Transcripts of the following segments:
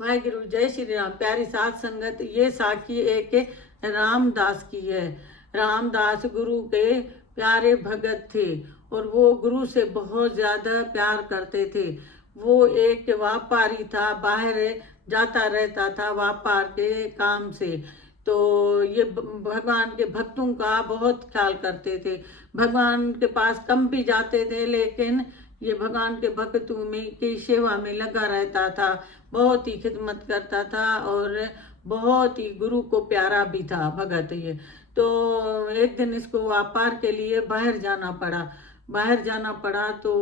वाहिगुरु जय श्री राम। प्यारी साध संगत, ये साखी एक रामदास की है। रामदास गुरु के प्यारे भगत थे और वो गुरु से बहुत ज्यादा प्यार करते थे। वो एक व्यापारी था, बाहर जाता रहता था व्यापार के काम से। तो ये भगवान के भक्तों का बहुत ख्याल करते थे। भगवान के पास कम भी जाते थे, लेकिन ये भगवान के भक्तों में की सेवा में लगा रहता था। बहुत ही खिदमत करता था और बहुत ही गुरु को प्यारा भी था भगत ये। तो एक दिन इसको व्यापार के लिए बाहर जाना पड़ा। तो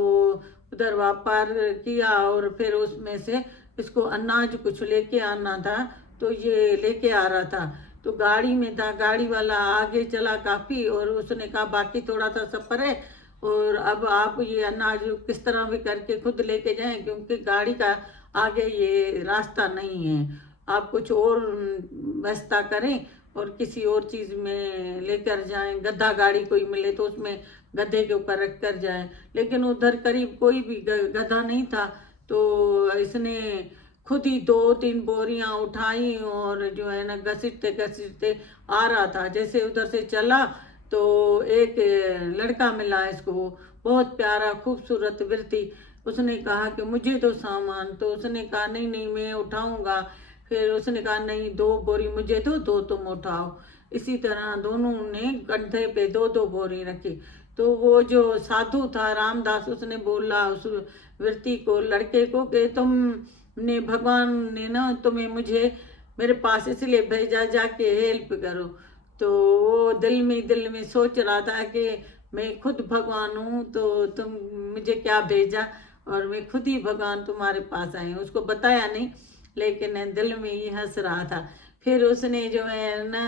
उधर व्यापार किया और फिर उसमें से इसको अनाज कुछ लेके आना था। तो ये लेके आ रहा था, तो गाड़ी में था। गाड़ी वाला आगे चला काफी और उसने कहा बाकी थोड़ा सा सफर है और अब आप ये अनाज किस तरह भी करके खुद लेके जाएं, क्योंकि गाड़ी का आगे ये रास्ता नहीं है। आप कुछ और व्यवस्था करें और किसी और चीज में लेकर जाएं। गधा गाड़ी कोई मिले तो उसमें गधे के ऊपर रख कर जाएं। लेकिन उधर करीब कोई भी गधा नहीं था। तो इसने खुद ही 2-3 बोरियां उठाई और जो है ना घसीटते घसीटते आ रहा था। जैसे उधर से चला तो एक लड़का मिला इसको, बहुत प्यारा खूबसूरत व्यक्ति। उसने कहा कि मुझे दो सामान। तो उसने कहा नहीं नहीं मैं उठाऊंगा। फिर उसने कहा नहीं, 2 बोरी मुझे दो, 2 तुम उठाओ। इसी तरह दोनों ने कंधे पे 2-2 बोरी रखी। तो वो जो साधु था रामदास, उसने बोला उस व्यक्ति को, लड़के को, कि तुमने भगवान ने ना तुम्हें मुझे मेरे पास इसलिए भेजा, जाके हेल्प करो। तो वो दिल में सोच रहा था कि मैं खुद भगवान हूँ, तो तुम मुझे क्या भेजा, और मैं खुद ही भगवान तुम्हारे पास आई हूँ। उसको बताया नहीं, लेकिन दिल में ही हंस रहा था। फिर उसने जो है ना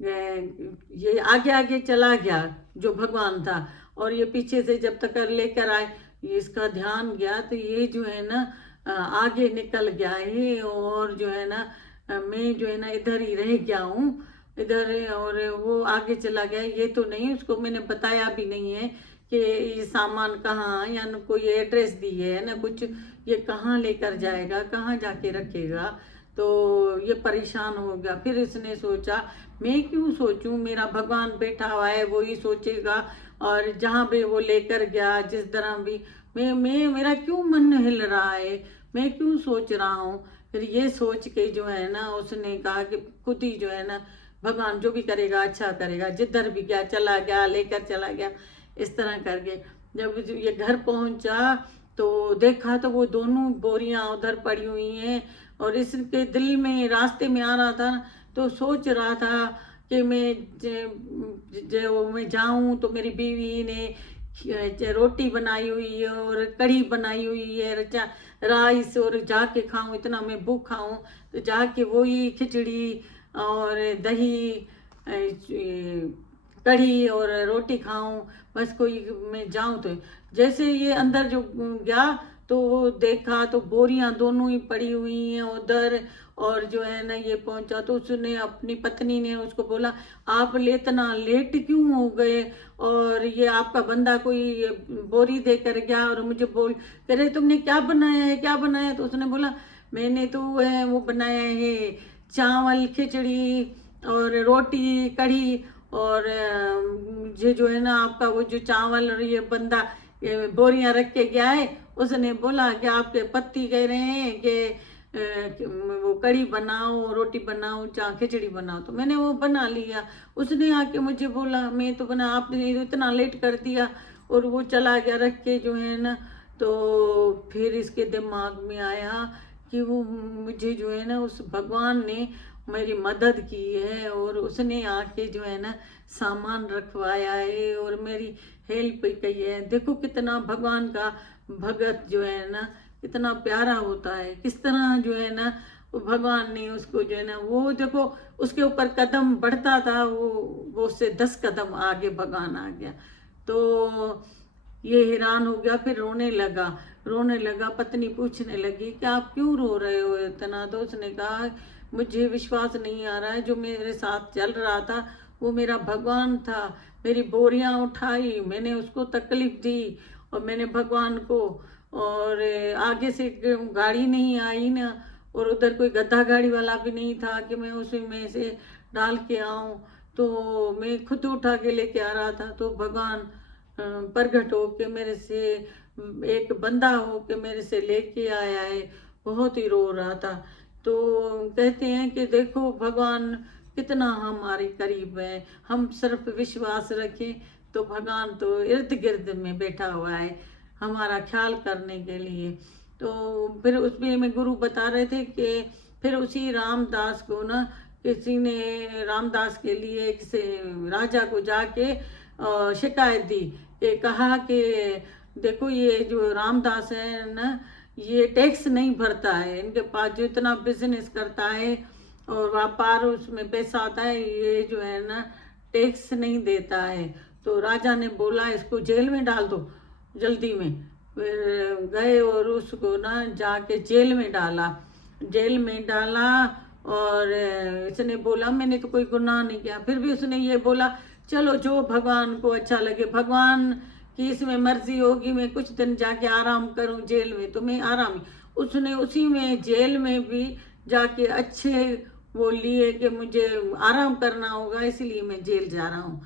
ये आगे आगे चला गया जो भगवान था, और ये पीछे से जब तक लेकर आए, ये इसका ध्यान गया तो ये जो है ना आगे निकल गया है। और जो है ना मैं जो है ना इधर ही रह गया हूँ इधर। और वो आगे चला गया, ये तो नहीं, उसको मैंने बताया भी नहीं है कि ये सामान कहाँ, या न कोई एड्रेस दी है ना कुछ, ये कहाँ लेकर जाएगा, कहाँ जाके रखेगा। तो ये परेशान हो गया। फिर इसने सोचा मैं क्यों सोचूं, मेरा भगवान बैठा हुआ है, वो ही सोचेगा। और जहाँ भी वो लेकर गया, जिस तरह भी, मैं मेरा क्यों मन हिल रहा है, मैं क्यों सोच रहा हूँ। फिर ये सोच के जो है ना उसने कहा कि खुद ही जो है ना भगवान जो भी करेगा अच्छा करेगा। जिधर भी गया चला गया, लेकर चला गया। इस तरह करके जब ये घर पहुंचा तो देखा तो वो दोनों बोरियां उधर पड़ी हुई हैं। और इसके दिल में रास्ते में आ रहा था, तो सोच रहा था कि मैं जाऊं तो मेरी बीवी ने रोटी बनाई हुई है और कढ़ी बनाई हुई है, राइस, और जाके खाऊं, इतना मैं भूखा हूं। तो जाके वही खिचड़ी और दही, कढ़ी और रोटी खाऊं, बस कोई मैं जाऊं। तो जैसे ये अंदर जो गया तो वो देखा तो बोरियां दोनों ही पड़ी हुई हैं उधर। और जो है ना ये पहुंचा तो उसने अपनी पत्नी ने उसको बोला आप इतना लेट क्यों हो गए, और ये आपका बंदा कोई बोरी दे कर गया और मुझे बोल कह रहे तुमने क्या बनाया है, क्या बनाया है। तो उसने बोला मैंने तो वो बनाया है चावल, खिचड़ी और रोटी, कढ़ी। और ये जो है ना आपका वो जो चावल और ये बंदा बोरियां रख के गया है, उसने बोला कि आपके पति कह रहे हैं कि वो कढ़ी बनाओ, रोटी बनाओ, खिचड़ी बनाओ। तो मैंने वो बना लिया। उसने आके मुझे बोला मैं तो बना, आपने इतना लेट कर दिया। और वो चला गया रख के जो है ना। तो फिर इसके दिमाग में आया कि वो मुझे जो है ना उस भगवान ने मेरी मदद की है, और उसने आके जो है ना सामान रखवाया है और मेरी हेल्प की है। देखो कितना भगवान का भगत जो है ना कितना प्यारा होता है, किस तरह जो है ना वो भगवान ने उसको जो है ना, वो देखो उसके ऊपर कदम बढ़ता था, वो उससे 10 कदम आगे भगवान आ गया। तो ये हैरान हो गया, फिर रोने लगा। पत्नी पूछने लगी कि आप क्यों रो रहे हो इतना। तो उसने कहा मुझे विश्वास नहीं आ रहा है, जो मेरे साथ चल रहा था वो मेरा भगवान था। मेरी बोरियां उठाई, मैंने उसको तकलीफ दी और मैंने भगवान को, और आगे से गाड़ी नहीं आई ना, और उधर कोई गधा गाड़ी वाला भी नहीं था कि मैं उसी में से डाल के आऊं, तो मैं खुद उठा के लेके आ रहा था। तो भगवान प्रगट हो के मेरे से, एक बंदा हो के मेरे से लेके आया है। बहुत ही रो रहा था। तो कहते हैं कि देखो भगवान कितना हमारे करीब है, हम सिर्फ विश्वास रखें तो भगवान तो इर्द गिर्द में बैठा हुआ है हमारा ख्याल करने के लिए। तो फिर उसमें में गुरु बता रहे थे कि फिर उसी रामदास को ना किसी ने रामदास के लिए किसी राजा को जाके शिकायत दी कि कहा कि देखो ये जो रामदास है ना, ये टैक्स नहीं भरता है, इनके पास जो इतना बिजनेस करता है और व्यापार उसमें पैसा आता है, ये जो है ना टैक्स नहीं देता है। तो राजा ने बोला इसको जेल में डाल दो जल्दी में। फिर गए और उसको ना जाके जेल में डाला, जेल में डाला। और इसने बोला मैंने तो कोई गुनाह नहीं किया। फिर भी उसने ये बोला चलो जो भगवान को अच्छा लगे, भगवान की इसमें मर्जी होगी, मैं कुछ दिन जाके आराम करूं जेल में, तो मैं आराम। उसने उसी में जेल में भी जाके अच्छे वो लिए कि मुझे आराम करना होगा इसलिए मैं जेल जा रहा हूँ।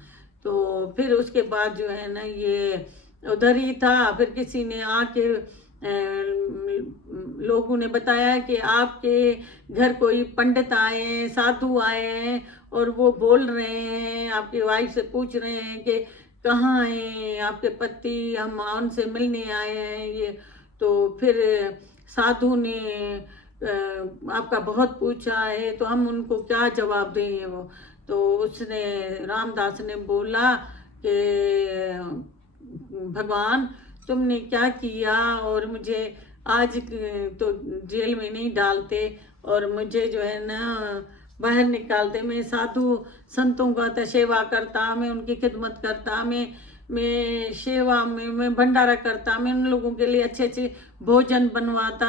तो फिर उसके बाद जो है ना ये उधर ही था। फिर किसी ने आके लोगों ने बताया कि आपके घर कोई पंडित आए हैं, साधु आए हैं, और वो बोल रहे हैं, आपकी वाइफ से पूछ रहे हैं कि कहाँ हैं आपके पति, हम उनसे मिलने आए हैं ये। तो फिर साधु ने आपका बहुत पूछा है, तो हम उनको क्या जवाब दें वो। तो उसने रामदास ने बोला कि भगवान तुमने क्या किया, और मुझे आज तो जेल में नहीं डालते और मुझे जो है ना बाहर निकालते। मैं साधु संतों का तो सेवा करता, मैं उनकी खिदमत करता, मैं सेवा में मैं भंडारा करता, मैं उन लोगों के लिए अच्छे अच्छे भोजन बनवाता।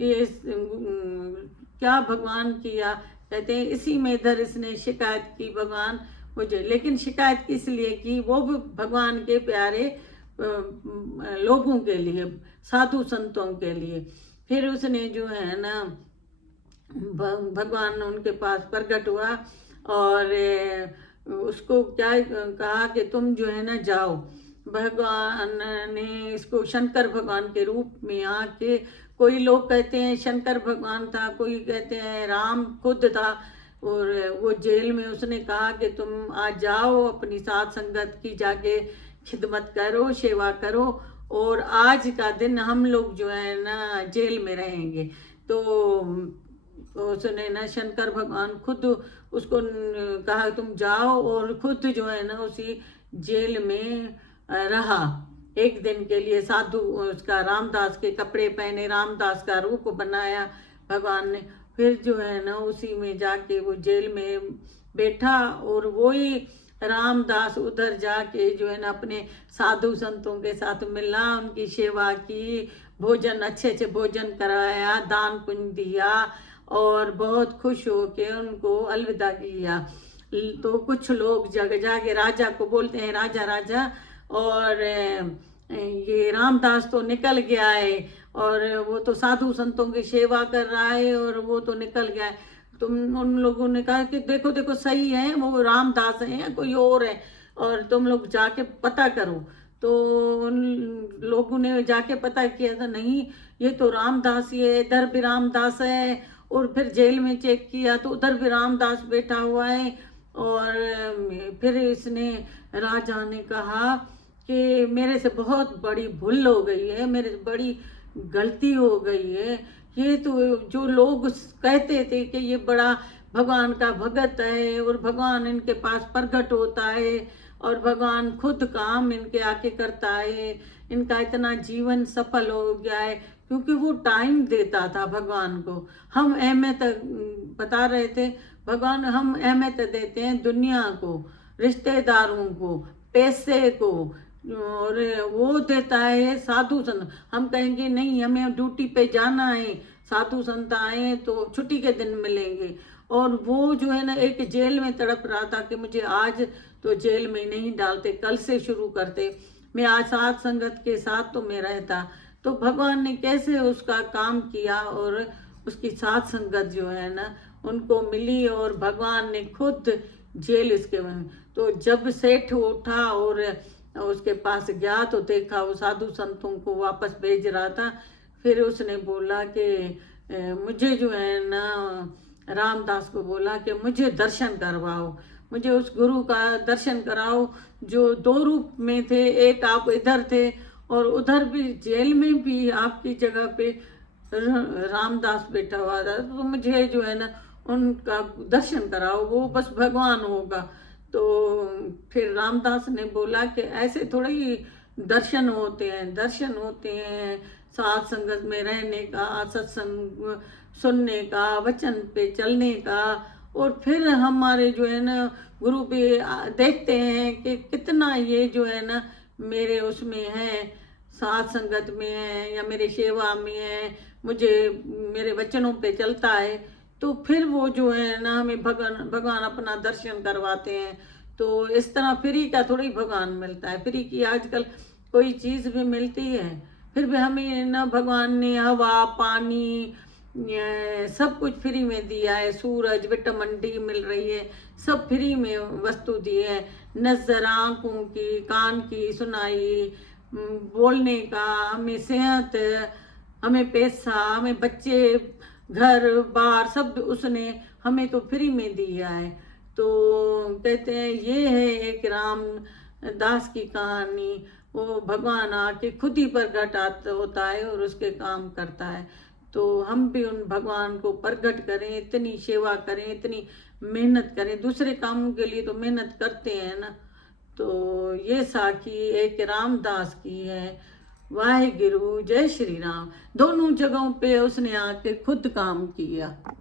ये क्या भगवान किया। कहते हैं इसी में इधर इसने शिकायत की भगवान मुझे, लेकिन शिकायत किस लिए की, वो भी भगवान के प्यारे लोगों के लिए, साधु संतों के लिए। फिर उसने जो है ना भगवान उनके पास प्रकट हुआ और उसको क्या कहा कि तुम जो है ना जाओ। भगवान ने इसको शंकर भगवान के रूप में आके, कोई लोग कहते हैं शंकर भगवान था, कोई कहते हैं राम खुद था। और वो जेल में उसने कहा कि तुम आज जाओ, अपनी साथ संगत की जाके खिदमत करो, सेवा करो, और आज का दिन हम लोग जो है ना जेल में रहेंगे। तो उसने ना शंकर भगवान खुद उसको कहा तुम जाओ, और खुद जो है ना उसी जेल में रहा एक दिन के लिए। साधु उसका रामदास के कपड़े पहने, रामदास का रूप बनाया भगवान ने। फिर जो है ना उसी में जाके वो जेल में बैठा, और वही रामदास उधर जाके जो है ना अपने साधु संतों के साथ मिला, उनकी सेवा की, भोजन अच्छे अच्छे भोजन कराया, दान पुण्य दिया, और बहुत खुश होके उनको अलविदा किया। तो कुछ लोग जग जाके राजा को बोलते हैं राजा राजा, और ये रामदास तो निकल गया है, और वो तो साधु संतों की सेवा कर रहा है, और वो तो निकल गया है। तुम उन लोगों ने कहा कि देखो देखो सही है वो रामदास है या कोई और है, और तुम लोग जाके पता करो। तो उन लोगों ने जाके पता किया था, नहीं ये तो रामदास ही है, इधर भी रामदास है। और फिर जेल में चेक किया तो उधर भी रामदास बैठा हुआ है। और फिर इसने राजा ने कहा कि मेरे से बहुत बड़ी भूल हो गई है, मेरे से बड़ी गलती हो गई है। ये तो जो लोग कहते थे कि ये बड़ा भगवान का भगत है और भगवान इनके पास प्रकट होता है और भगवान खुद काम इनके आके करता है, इनका इतना जीवन सफल हो गया है क्योंकि वो टाइम देता था भगवान को। हम अहमियत बता रहे थे, भगवान हम अहमियत देते हैं दुनिया को, रिश्तेदारों को, पैसे को, और वो देता है साधु संत। हम कहेंगे नहीं हमें ड्यूटी पे जाना है, साधु संत आए तो छुट्टी के दिन मिलेंगे। और वो जो है ना एक जेल में तड़प रहा था कि मुझे आज तो जेल में नहीं डालते, कल से शुरू करते, मैं आज साथ संगत के साथ तो मैं रहता। तो भगवान ने कैसे उसका काम किया और उसकी साथ संगत जो है ना उनको मिली और भगवान ने खुद जेल इसके में। तो जब सेठ उठा और उसके पास गया तो देखा वो साधु संतों को वापस भेज रहा था। फिर उसने बोला कि मुझे जो है ना, रामदास को बोला कि मुझे दर्शन करवाओ, मुझे उस गुरु का दर्शन कराओ जो दो रूप में थे, एक आप इधर थे और उधर भी जेल में भी आपकी जगह पे रामदास बैठा हुआ था। तो मुझे जो है ना उनका दर्शन कराओ, वो बस भगवान होगा। तो फिर रामदास ने बोला कि ऐसे थोड़ा ही दर्शन होते हैं, दर्शन होते हैं साथ संगत में रहने का, सत्संग सुनने का, वचन पे चलने का। और फिर हमारे जो है ना गुरु भी देखते हैं कि कितना ये जो है ना मेरे उसमें है, साथ संगत में है या मेरे सेवा में है, मुझे मेरे वचनों पे चलता है। तो फिर वो जो है ना हमें भगवान भगवान अपना दर्शन करवाते हैं। तो इस तरह फ्री का थोड़ी भगवान मिलता है, फ्री की आजकल कोई चीज़ भी मिलती है। फिर भी हमें ना भगवान ने हवा पानी सब कुछ फ्री में दिया है, सूरज विटामिन डी मिल रही है, सब फ्री में वस्तु दी है। नजर आँखों की, कान की सुनाई, बोलने का, हमें सेहत, हमें पैसा, हमें बच्चे, घर बार सब उसने हमें तो फ्री में दिया है। तो कहते हैं ये है एक राम दास की कहानी। वो भगवान आके खुद ही प्रकट होता है और उसके काम करता है। तो हम भी उन भगवान को प्रकट करें, इतनी सेवा करें, इतनी मेहनत करें। दूसरे कामों के लिए तो मेहनत करते हैं ना। तो ये साखी एक रामदास की है। वाहे गुरु जय श्री राम। दोनों जगहों पे उसने आके खुद काम किया।